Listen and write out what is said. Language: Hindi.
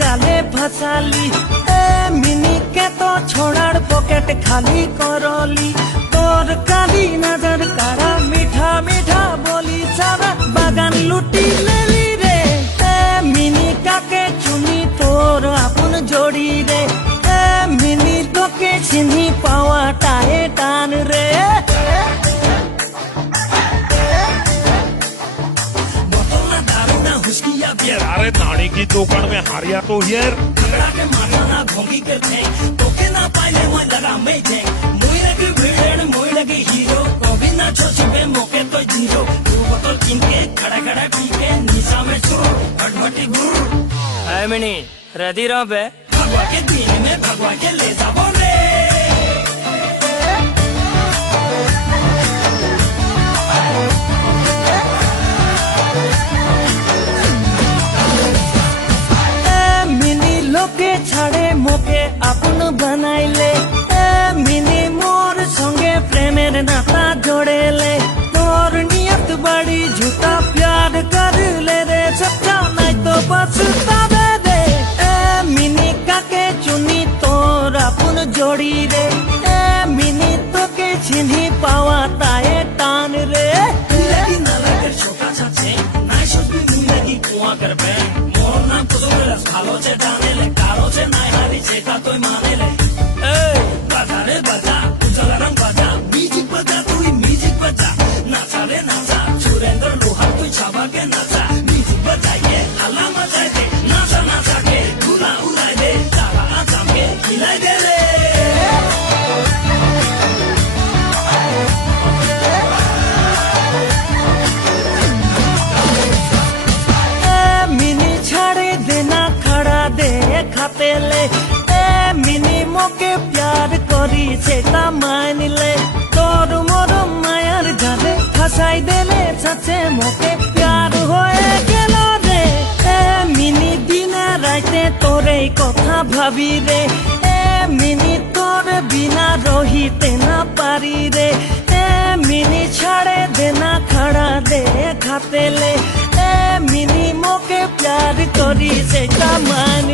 जाले फसाली। ए मिनी के तो छोड़ार पॉकेट खाली करली। तोर काली नजर कारा मीठा मीठा बोली सारा बागान लुटी लेली रे। ए मिनी काके चुनी तोर अपन जोड़ी रे। ए मिनी तोके चिन्ही पावा टाए टान रे। अरे नानी की दुकान में हारिया तो यार के मारना घोंगी करते तोके ना पाइले मैं लगा मैं जे मुई लगी भिड़न मुई लगी हीरो कभी ना छोछबे मौके तो जीरो तू बोतल किनके खड़ा खड़ा पी के निशा में छो भटभटी गुरु आई मिनी रेडी रहो बे भगवा के दिन में भगवा के ले जाबो रे। छाड़े मोके अपन बनाइले। ए मिनी मोर संगे प्रेमेर नाता जोड़ेले। तोर नियत बड़ी झूठा प्यार कर ले रे सच्चा नहीं तो पछतावे रे। ए मिनी काके चुनी तोर अपन जोड़ी रे। ए मिनी तोके चिन्ही पावा ताए टान रे। लगी ना लगे छोटा छाछे नाइ सोचबी मुई लगी कुआ करबे मोर नाम तो रस भालो से डाने ले कारो से नाइ हारी चेता तोय माने ले। ए बजा रे बजा उजला रंग बजा म्यूजिक बजा तू म्यूजिक बजा नाचा रे नाचा सुरेंद्र लोहा तू छाबा के नाचा म्यूजिक बजाइए हल्ला मचाए दे नाचा नाचा के धुला उड़ाए दे तारा आजाम के हिलाए दे रे। खातेले ए मिनी मोके प्यार करी सेटा मान ले। तोर मोर मायार जाले फसाई देले सच्चे मोके प्यार होए गेलो रे। ए मिनी दिन राते तोरे कथा भाबी रे। ए मिनी तोर बिना रहिते ना पारी रे। ए मिनी छाड़े देना खड़ा दे खातेले। ए मिनी मोके प्यार करी सेटा मान